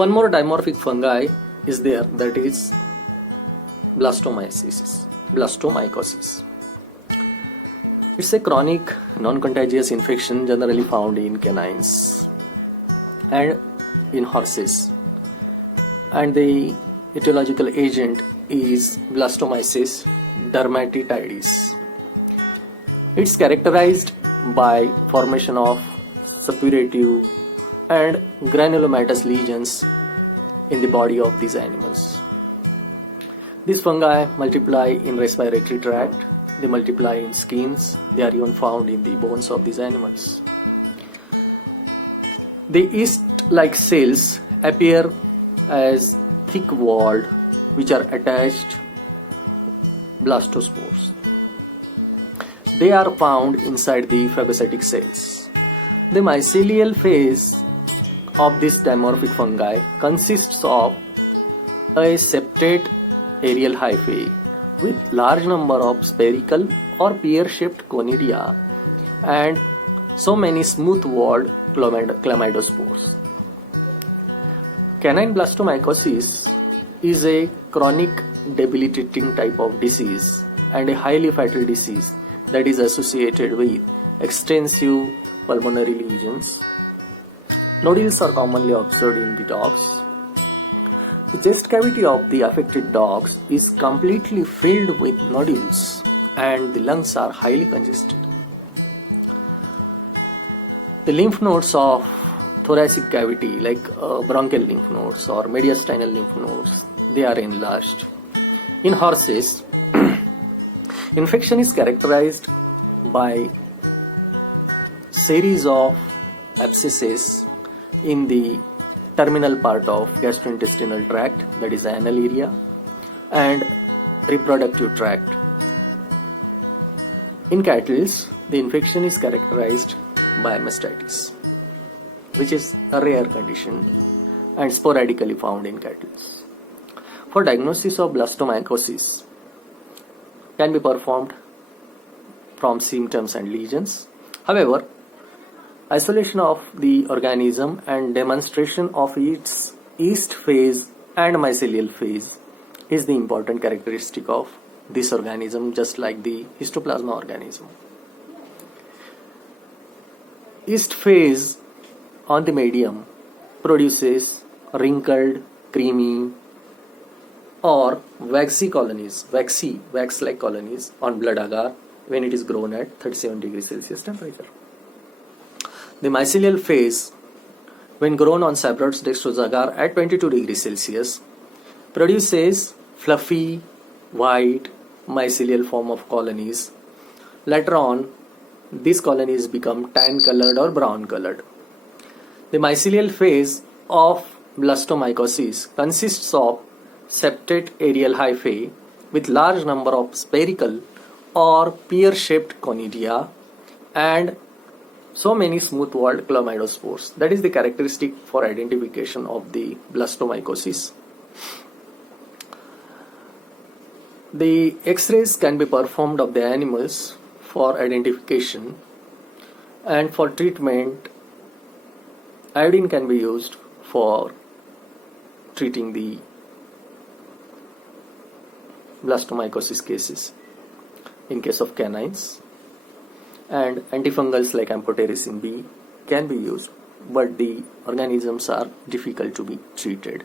One more dimorphic fungi is there, that is blastomycosis. It's a chronic non-contagious infection generally found in canines and in horses, and the etiological agent is Blastomyces dermatitidis. It's characterized by formation of suppurative and granulomatous lesions in the body of these animals. These fungi multiply in respiratory tract, they multiply in skins, they are even found in the bones of these animals. The yeast-like cells appear as thick-walled, which are attached blastospores. They are found inside the phagocytic cells. The mycelial phase of this dimorphic fungi consists of a septate aerial hyphae with large number of spherical or pear-shaped conidia and so many smooth-walled chlamydospores. Canine blastomycosis is a chronic debilitating type of disease and a highly fatal disease that is associated with extensive pulmonary lesions. Nodules are commonly observed in the dogs. The chest cavity of the affected dogs is completely filled with nodules and the lungs are highly congested. The lymph nodes of thoracic cavity, like bronchial lymph nodes or mediastinal lymph nodes, they are enlarged. In horses, infection is characterized by series of abscesses in the terminal part of gastrointestinal tract, that is anal area, and reproductive tract. In cattle, the infection is characterized by mastitis, which is a rare condition and sporadically found in cattle. For diagnosis of blastomycosis can be performed from symptoms and lesions. However, isolation of the organism and demonstration of its yeast phase and mycelial phase is the important characteristic of this organism, just like the histoplasma organism. Yeast phase on the medium produces wrinkled, creamy or waxy colonies, wax-like colonies on blood agar when it is grown at 37 degrees Celsius temperature. The mycelial phase, when grown on Saprodes dextrose agar at 22 degrees Celsius, produces fluffy, white, mycelial form of colonies. Later on, these colonies become tan-colored or brown-colored. The mycelial phase of blastomycosis consists of septate aerial hyphae with large number of spherical or pear-shaped conidia and so many smooth-walled chlamydospores. That is the characteristic for identification of the blastomycosis. The X-rays can be performed of the animals for identification, and for treatment, iodine can be used for treating the blastomycosis cases in case of canines, and antifungals like amphotericin B can be used, but the organisms are difficult to be treated.